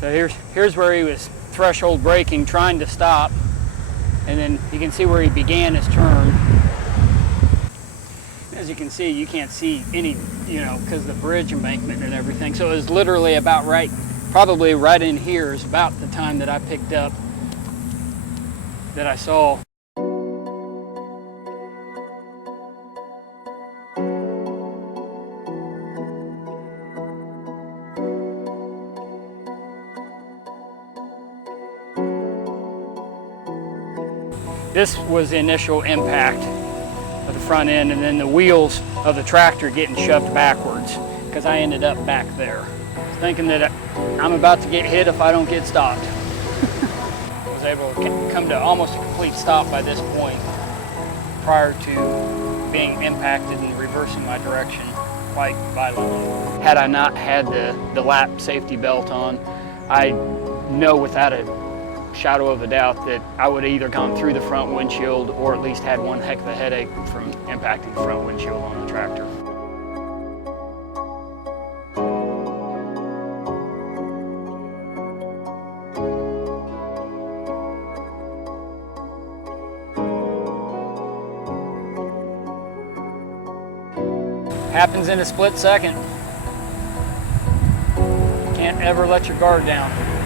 So here's where he was threshold braking, trying to stop, and then you can see where he began his turn. As you can see, you can't see any, because of the bridge embankment and everything. So it was literally about right, probably right in here is about the time that I picked up, that I saw. This was the initial impact of the front end, and then the wheels of the tractor getting shoved backwards, because I ended up back there, thinking that I'm about to get hit if I don't get stopped. I was able to come to almost a complete stop by this point, prior to being impacted and reversing my direction quite violently. Had I not had the lap safety belt on, I know without a shadow of a doubt that I would have either gone through the front windshield or at least had one heck of a headache from impacting the front windshield on the tractor. Happens in a split second. Can't ever let your guard down.